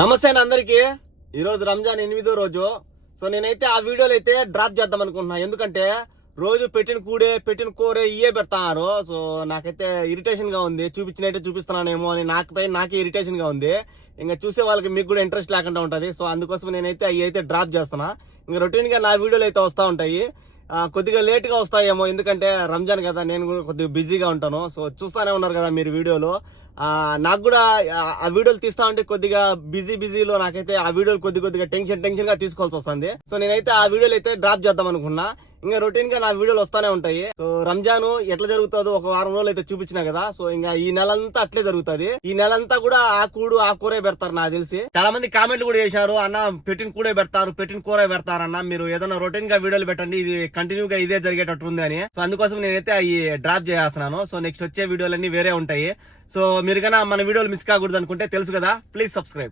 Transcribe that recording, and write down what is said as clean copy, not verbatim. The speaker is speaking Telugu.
నమస్తే అందరికి. ఈరోజు రంజాన్ 8వ రోజు. సో నేనైతే ఆ వీడియోలు అయితే డ్రాప్ చేద్దాం అనుకుంటున్నా. ఎందుకంటే రోజు పెట్టిన కూరే ఇయే పెడతారు. సో నాకైతే ఇరిటేషన్ గా ఉంది. చూపించినట్టే చూపిస్తున్నానేమో అని నాకే ఇరిటేషన్ గా ఉంది. ఇంకా చూసే వాళ్ళకి మీకు కూడా ఇంట్రెస్ట్ లేకుండా ఉంటది. సో అందుకోసం నేనైతే అవి అయితే డ్రాప్ చేస్తున్నా. ఇంకా రొటీన్ గా నా వీడియోలు అయితే వస్తూ ఉంటాయి. కొద్దిగా లేట్ గా వస్తాయేమో, ఎందుకంటే రంజాన్ కదా, నేను కూడా కొద్దిగా బిజీగా ఉంటాను. సో చూస్తానే ఉన్నారు కదా మీరు వీడియోలు. నాకు కూడా ఆ వీడియోలు తీస్తా ఉంటే కొద్దిగా బిజీలో నాకైతే ఆ వీడియోలు కొద్దిగా టెన్షన్ గా తీసుకోవాల్సి వస్తుంది. సో నేనైతే ఆ వీడియోలు అయితే డ్రాప్ చేద్దాం అనుకున్నా. ఇంకా రొటీన్ గా నా వీడియోలు వస్తానే ఉంటాయి. సో రంజాన్ ఎట్లా జరుగుతుందో ఒక వారం రోజులు అయితే చూపించిన కదా. సో ఇంకా ఈ నెలంతా అట్లే జరుగుతుంది. ఈ నెలంతా కూడా ఆ కూరే పెడతారు నాకు తెలిసి. చాలా మంది కామెంట్లు కూడా చేశారు, అన్న పెట్టిన కూరే పెడతారన్న, మీరు ఏదైనా రొటీన్ గా వీడియోలు పెట్టండి, ఇది కంటిన్యూ గా ఇదే జరిగేటట్టు ఉంది అని. సో అందుకోసం నేనైతే అవి డ్రాప్ చేస్తున్నాను. సో నెక్స్ట్ వచ్చే వీడియోలన్నీ వేరే ఉంటాయి. సో మీరు కన్నా మన వీడియోలు మిస్ కాకూడదు అనుకుంటే తెలుసు కదా, ప్లీజ్ సబ్స్క్రైబ్.